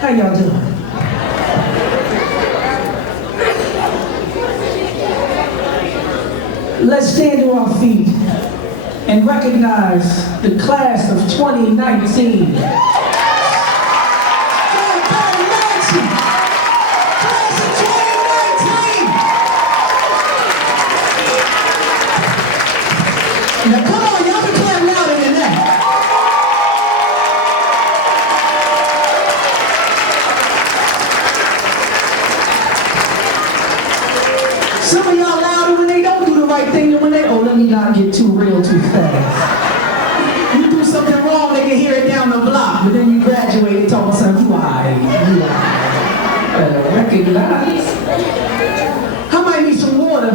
How y'all doing? Let's stand to our feet and recognize the class of 2019. Now come on, y'all can clap louder than that. Some of y'all louder when they don't do the right thing and when they, oh, let me not get too real too fast. You do something wrong, they can hear it down the block, but then you graduate and talk about something, you better recognize. I might need some water.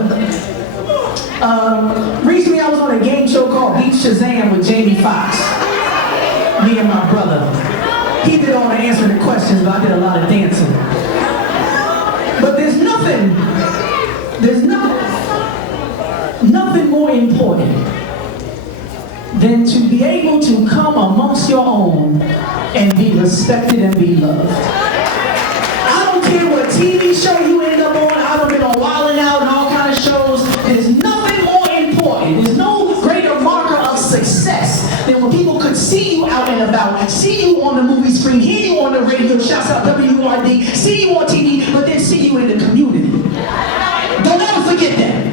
Recently I was on a game show called Beat Shazam with Jamie Foxx. Me and my brother. He did all the answering the questions, but I did a lot of dancing. But there's nothing more important than to be able to come amongst your own and be respected and be loved. I don't care what TV show you end up on. I've been on Wildin' Out and all kind of shows. There's nothing more important. There's no greater marker of success than when people could see you out and about, see you on the movie screen, hear you on the radio, shouts out WURD, see you on TV, but then see you in the community. Don't ever forget that.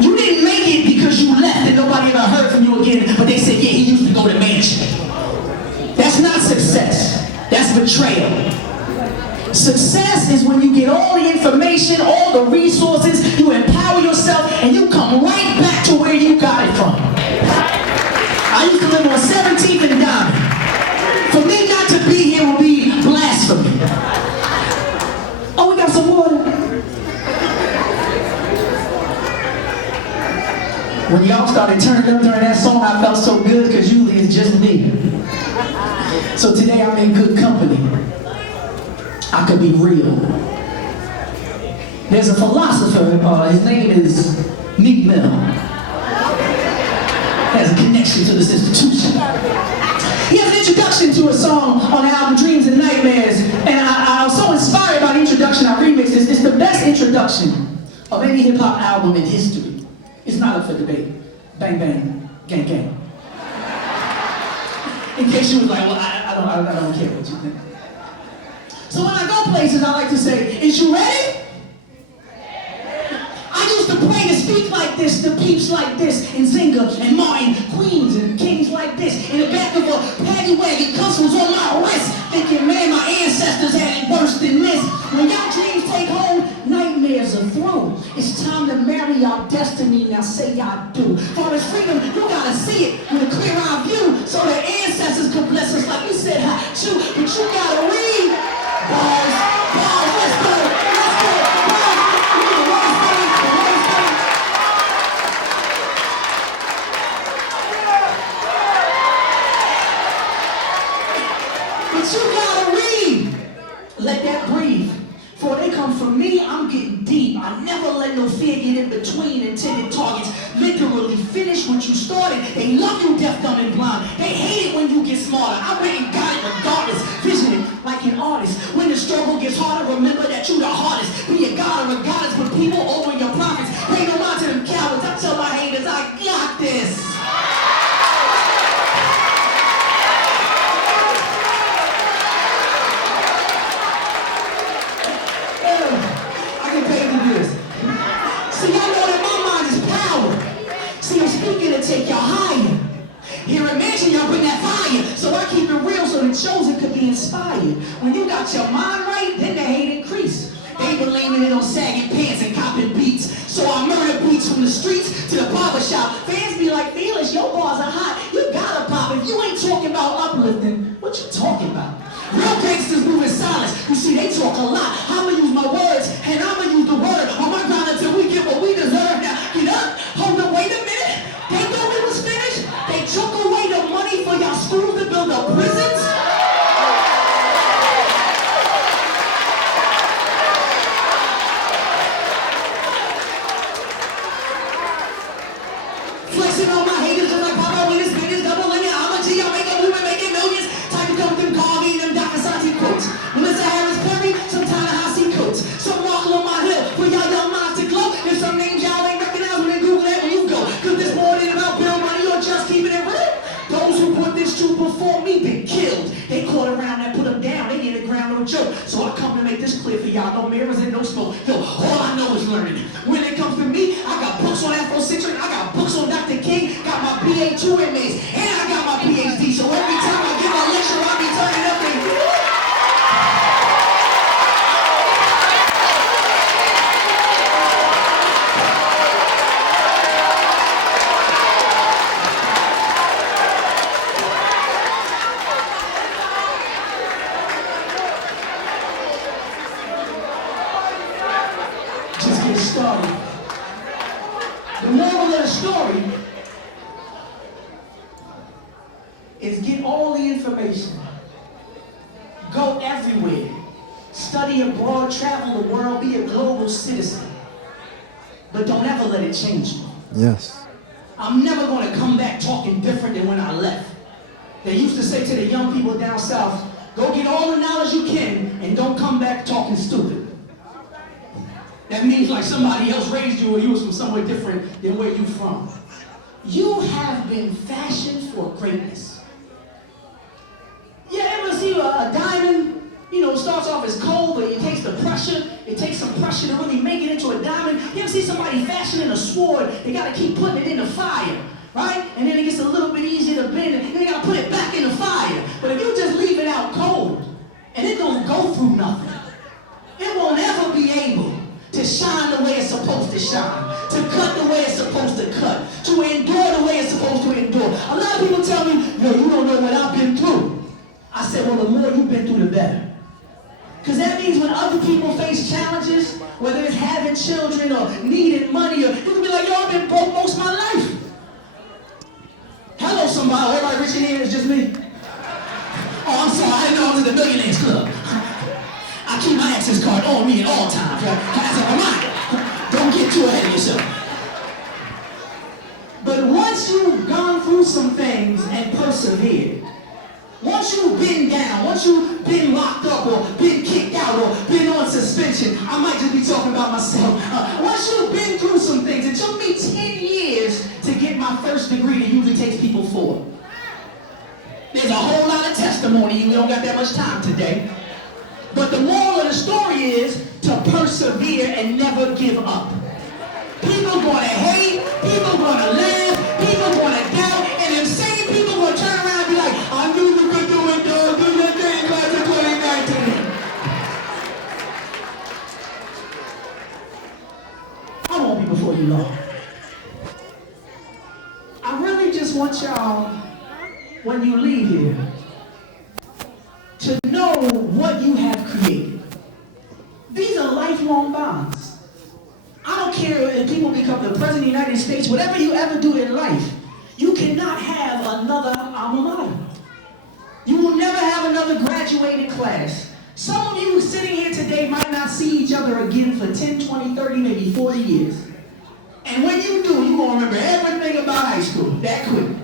You didn't make it because you left and nobody ever heard from you again, but they said, yeah, he used to go to mansion. That's not success. That's betrayal. Success is when you get all the information, all the resources, you empower yourself, and you come right back to where you got it from. I used to live on 17th and Diamond. For me not to be here would be blasphemy. Oh, we got some water. When y'all started turning up during that song, I felt so good because usually it's just me. So today I'm in good company. I could be real. There's a philosopher, his name is Meek Mill. Has a connection to this institution. He has an introduction to a song on the album Dreams and Nightmares, and I was so inspired by the introduction, I remixed this. It's the best introduction of any hip-hop album in history. It's not up for debate. Bang, bang, gang, gang. In case you was like, well, I don't care what you think. So when I go places, I like to say, is you ready? I used to play and speak like this, to peeps like this, and Zinga, and Martin, queens, and kings like this. In the back of a paddy wagon, cuffs was on my wrist, thinking, man, my ancestors had it worse than this. When y'all dreams take home, nightmares are through. It's time to marry our destiny, now say y'all do. For this freedom, you gotta see it with a clear eye view, so the ancestors could bless us like you said, hi, too. But you gotta read. Bars, let's go, But you gotta read. Let that breathe. For they come from me, I'm getting deep. I never let no fear get in between intended targets. Literally finish what you started. They love you deaf, dumb, and blind. They hate it when you get smarter. I went and got it regardless. Visioning like an artist. When the struggle gets harder, remember that you the hardest. Be a god or a goddess, put people over your profits. Pay no mind to them cowards. I tell my haters, I got this. Take y'all higher. Here in Mansion, y'all bring that fire. So I keep it real so the chosen could be inspired. When you got your mind right, then the hate increase. They blaming it on sagging pants and copping beats. So I murder beats from the streets to the barbershop. Fans be like, Felix, your bars are hot. You gotta pop. If you ain't talking about uplifting, what you talking about? Real gangsters move in silence. You see, they talk a lot. I'ma use my words, and I'ma use the word on my grind until we get what we deserve. Now, get up, hold up, wait a minute. They thought we was finished. They took away the money for y'all schools to build up prisons. Flexing on my haters just like Papa with his fingers doubling it. I'm a G, I make a movie, making millions. Time to come to call me them Dr. Santi quotes. When it's They caught around that, put them down. They hit the ground, no joke. So I come to make this clear for y'all. No mirrors and no smoke. Yo, all I know is learning. When it comes to me, I got books on Afrocentric. I got books on Dr. King. Got my PA2 inmates. And I got my PhD. So every time I give a lecture, I be turning up and started. The moral of the story is get all the information. Go everywhere. Study abroad, travel the world, be a global citizen. But don't ever let it change you. Yes. I'm never going to come back talking different than when I left. They used to say to the young people down south, go get all the knowledge you can and don't come back talking stupid. That means like somebody else raised you or you was from somewhere different than where you from. You have been fashioned for greatness. Yeah, ever see a diamond, starts off as cold, but it takes some pressure to really make it into a diamond. You ever see somebody fashioning a sword, they gotta keep putting it in the fire, right? And then it gets a little bit easier to bend, and then they gotta put it back in the fire. But if you just leave it out cold, and it don't go through nothing, it won't ever be able to shine the way it's supposed to shine, to cut the way it's supposed to cut, to endure the way it's supposed to endure. A lot of people tell me, yo, you don't know what I've been through. I said, well, the more you've been through, the better. Because that means when other people face challenges, whether it's having children or needing money, or you can be like, yo, I've been broke most of my life. Hello, somebody. Everybody rich in here? It's just me. Oh, I'm sorry. I didn't know I was in the Millionaires Club. I keep my access card on me at all times. Don't get too ahead of yourself. But once you've gone through some things and persevered, once you've been down, once you've been locked up or been kicked out or been on suspension, I might just be talking about myself. Once you've been through some things, it took me 10 years to get my first degree that usually takes people 4. There's a whole lot of testimony, we don't got that much time today. But the moral of the story is to persevere and never give up. People gonna hate, people gonna laugh, people gonna doubt, and them same people gonna turn around and be like, I knew you could do it, dog. Do your thing, class of 2019. I won't be before you long. I really just want y'all, when you leave here, to know what you have created. These are lifelong bonds. I don't care if people become the President of the United States, whatever you ever do in life, you cannot have another alma mater. You will never have another graduated class. Some of you sitting here today might not see each other again for 10, 20, 30, maybe 40 years. And when you do, you're going to remember everything about high school that quick.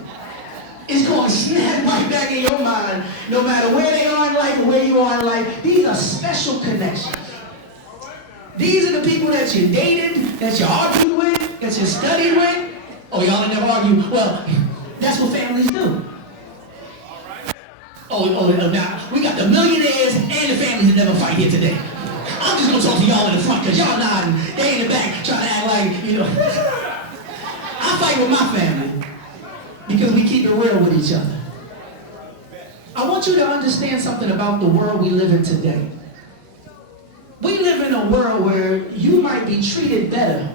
It's going to snap right back in your mind, no matter where they are in life or where you are in life. These are special connections. These are the people that you dated, that you argued with, that you studied with. Oh, y'all ain't never argued. Well, that's what families do. Oh, now, we got the millionaires and the families that never fight here today. I'm just going to talk to y'all in the front because y'all nodding. They in the back trying to act like, I fight with my family because we keep it real with each other. I want you to understand something about the world we live in today. We live in a world where you might be treated better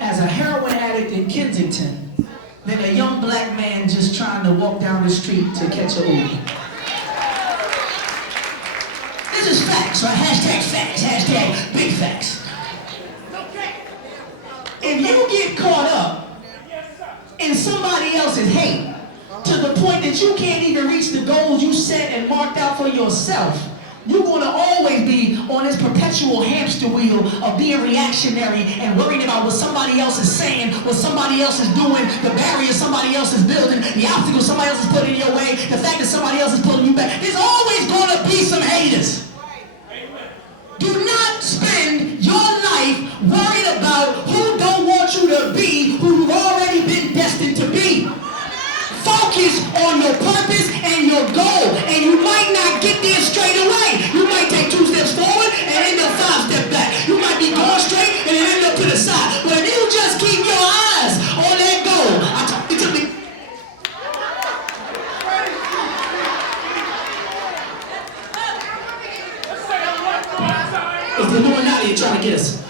as a heroin addict in Kensington than a young black man just trying to walk down the street to catch a Uber. This is facts, right? Hashtag facts, hashtag big facts. If you get caught up in somebody else's hate to the point that you can't even reach the goals you set and marked out for yourself, you're going to always be on this perpetual hamster wheel of being reactionary and worrying about what somebody else is saying, what somebody else is doing, the barriers somebody else is building, the obstacles somebody else is putting in your way, the fact that somebody else is pulling you back. There's always going to be some haters. Do not spend your life worried about who don't want you to be who you've already been destined to be. Focus on your purpose and your goal, and you might the Illuminati are trying to get us.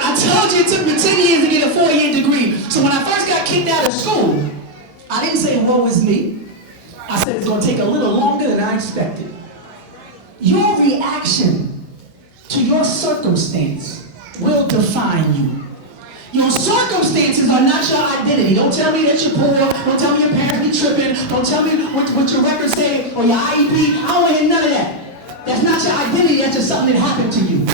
I told you it took me 10 years to get a 4-year degree. So when I first got kicked out of school, I didn't say, woe is me. I said it's going to take a little longer than I expected. Your reaction to your circumstance will define you. Your circumstances are not your identity. Don't tell me that you're poor. Don't tell me your parents be tripping. Don't tell me what your records say or your IEP. I don't want to hear none of that. That's not your identity. That's just something that happened to you.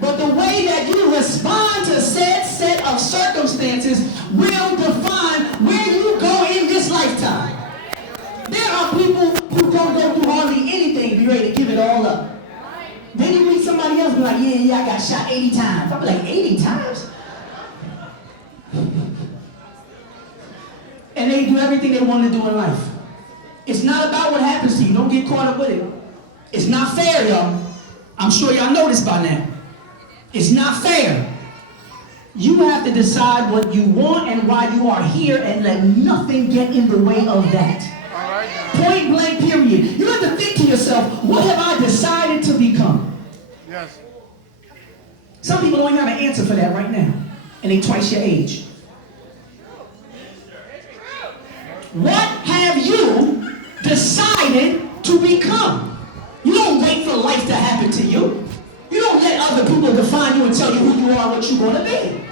But the way that you respond to said set of circumstances will define where you go in this lifetime. There are people who don't go through hardly anything to be ready to give it all up. Then you meet somebody else and be like, yeah, I got shot 80 times. I'm like, 80 times? And they do everything they want to do in life. It's not about what happens to you. Don't get caught up with it. It's not fair, y'all. I'm sure y'all know this by now. It's not fair. You have to decide what you want and why you are here and let nothing get in the way of that. Point blank, period. You have to think to yourself, what have I decided to become? Yes. Some people don't even have an answer for that right now. And they twice your age. What have you decided to become? You don't wait for life to happen to you. You don't let other people define you and tell you who you are and what you're going to be.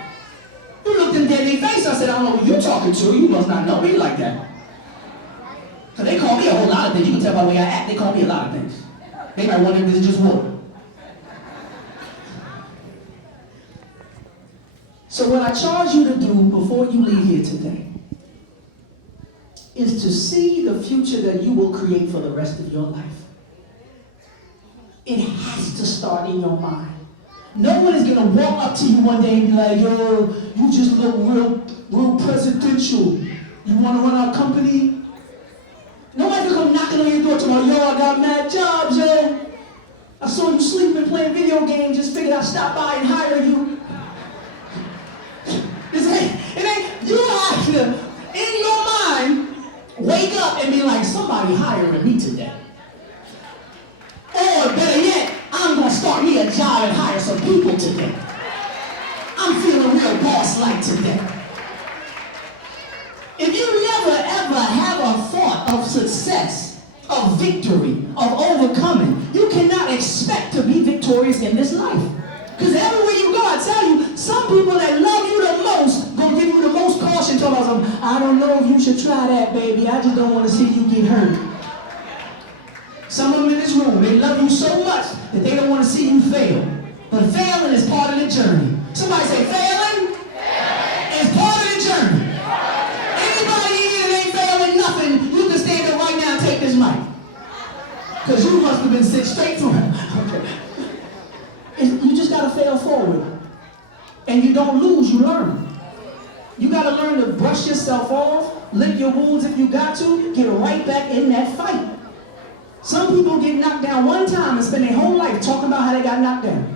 You looked them dead in their face. I said, I don't know who you're talking to. You must not know me like that. So they call me a whole lot of things. You can tell by the way I act. They call me a lot of things. They might wonder if this is just water. So what I charge you to do before you leave here today is to see the future that you will create for the rest of your life. It has to start in your mind. No one is going to walk up to you one day and be like, yo, you just look real presidential. You want to run our company? Nobody's going to come knocking on your door tomorrow. Yo, I got mad jobs, yo. I saw you sleeping playing video games. Just figured I'd stop by and hire you. It ain't, you have to, in your mind, wake up and be like, somebody hiring me today. Or better yet, I'm going to start me a job and hire some people today. I'm feeling real boss-like today. If you never ever have a thought of success, of victory, of overcoming, you cannot expect to be victorious in this life. Because everywhere you go, I tell you, some people that love you the most gonna give you the most caution. Talk about something, I don't know if you should try that, baby. I just don't want to see you get hurt. Some of them in this room, they love you so much that they don't want to see you fail. But failing is part of the journey. Somebody say, failing is part of the journey. Anybody in here that ain't failing nothing, you can stand up right now and take this mic. Because you must have been sitting straight from it. Okay. You just got to fail forward. And you don't lose, you learn. You got to learn to brush yourself off, lick your wounds if you got to, get right back in that fight. Some people get knocked down one time and spend their whole life talking about how they got knocked down.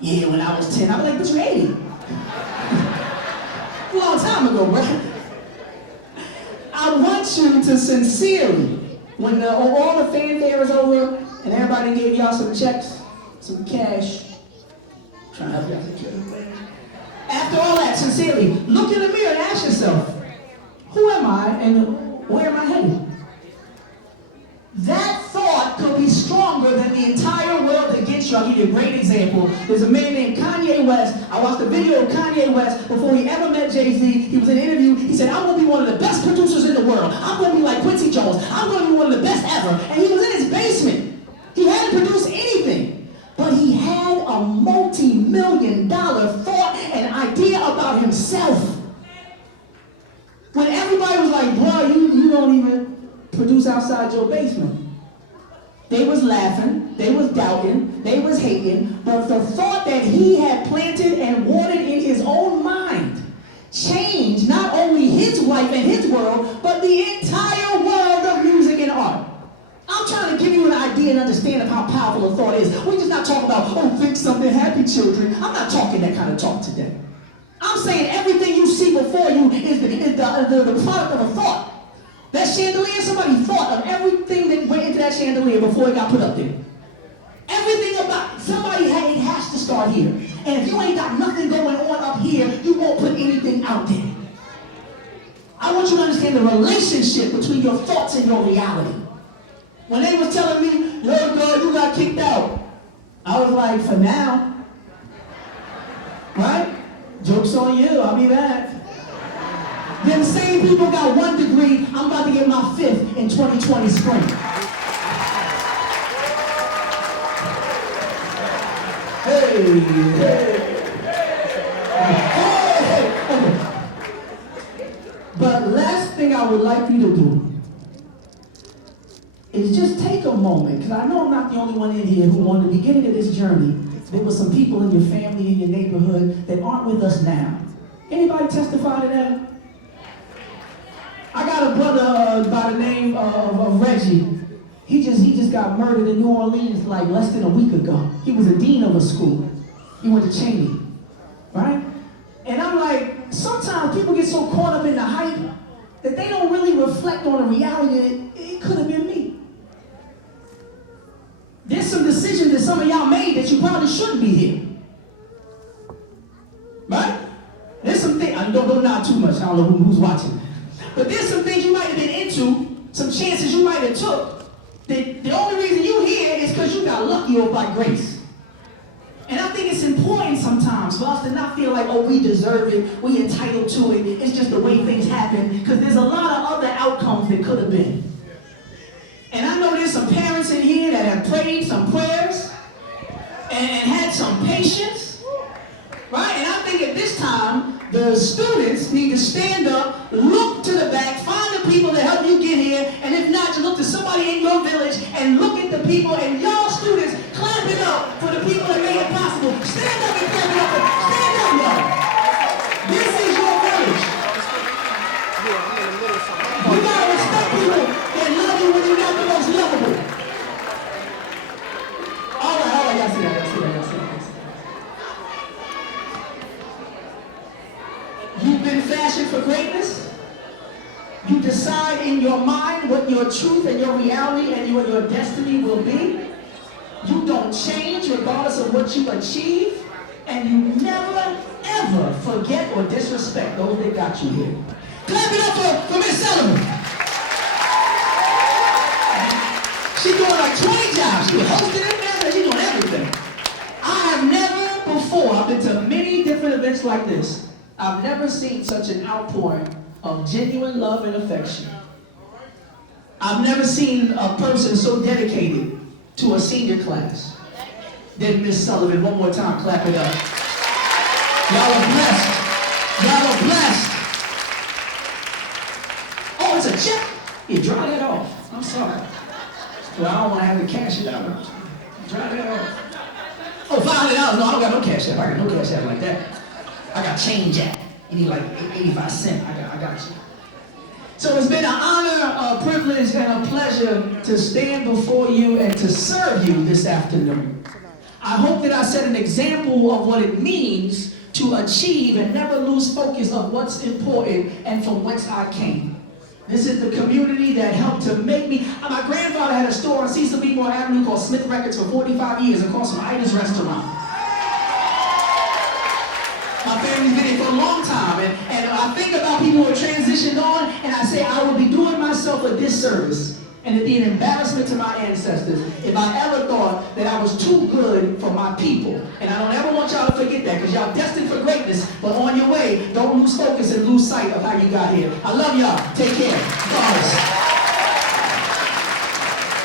Yeah, when I was 10, I was like, but you're 80. A long time ago, bro. I want you to sincerely, when all the fanfare is over and everybody gave y'all some checks, some cash, trying to help y'all secure the way. After all that, sincerely, look in the mirror and ask yourself, who am I and where am I headed? That thought could be stronger than the entire world against you. I'll give you a great example. There's a man named Kanye West. I watched a video of Kanye West before he ever met Jay-Z. He was in an interview. He said, I'm going to be one of the best producers in the world. I'm going to be like Quincy Jones. I'm going to be one of the best ever. And he was in his basement. He hadn't produced anything. But he had a multi-million-dollar thought and idea about himself. When everybody was like, bro, you don't even produce outside your basement. They was laughing, they was doubting, they was hating, but the thought that he had planted and watered in his own mind changed not only his life and his world, but the entire world of music and art. I'm trying to give you an idea and understand of how powerful a thought is. We're just not talking about, oh, think something happy, children. I'm not talking that kind of talk today. I'm saying everything you see before you is the product of a thought. That chandelier, somebody thought of everything that went into that chandelier before it got put up there. start here. And if you ain't got nothing going on up here, you won't put anything out there. I want you to understand the relationship between your thoughts and your reality. When they was telling me, yo, God, you got kicked out, I was like, for now. Right? Joke's on you, I'll be back. Them same people got 1 degree, I'm about to get my 5th in 2020 spring. Hey, hey. But last thing I would like you to do is just take a moment, because I know I'm not the only one in here who, on the beginning of this journey, there were some people in your family, in your neighborhood that aren't with us now. Anybody testify to that? I got a brother by the name of Reggie. He just got murdered in New Orleans like less than a week ago. He was a dean of a school. He went to Cheney, right? And I'm like, sometimes people get so caught up in the hype that they don't really reflect on the reality that it could have been me. There's some decisions that some of y'all made that you probably shouldn't be here. Right? There's some things, don't nod too much, I don't know who's watching. But there's some things you might have been into, some chances you might have took, that the only reason you here is because you got lucky or by grace. And I think it's important sometimes for us to not feel like, oh, we deserve it, we entitled to it, it's just the way things happen, because there's a lot of other outcomes that could have been. And I know there's some parents in here that have prayed some prayers and had some patience, right? And I think at this time, the students need to stand up, look to the back, find the people that helped you get here, and if not, you look to somebody in your village and look at the people, and y'all students, clap it up for the people that made it possible. Stand up and clap it up. Stand up, y'all. This is your village. You gotta respect people that love you when you're not the most lovable. All right, y'all see that. You've been fashioned for greatness. You decide in your mind what your truth and your reality and what your destiny will be. You don't change regardless of what you achieve. And you never, ever forget or disrespect those that got you here. Clap it up for Miss Sullivan. She's doing like 20 jobs. She's hosting events, she's doing everything. I have never before, I've been to many different events like this, I've never seen such an outpouring of genuine love and affection. I've never seen a person so dedicated to a senior class than Miss Sullivan. One more time, clap it up. Y'all are blessed. Y'all are blessed. Oh, it's a check. You dry that off. I'm sorry. Well, I don't want to have to cash it out. Dry that off. Oh, $500. No, I don't got no cash app. I got no cash app like that. I got change app. You need like 85 cents. I got you. So it's been an honor, a privilege, and a pleasure to stand before you and to serve you this afternoon. I hope that I set an example of what it means to achieve and never lose focus of what's important and from whence I came. This is the community that helped to make me. My grandfather had a store on Cecil B. Moore Avenue called Smith Records for 45 years across from Ida's Restaurant. My family's been here for a long time, and I think about people who have transitioned on, and I say I would be doing myself a disservice, and it'd be an embarrassment to my ancestors if I ever thought that I was too good for my people. And I don't ever want y'all to forget that, because y'all destined for greatness, but on your way, don't lose focus and lose sight of how you got here. I love y'all. Take care. God bless.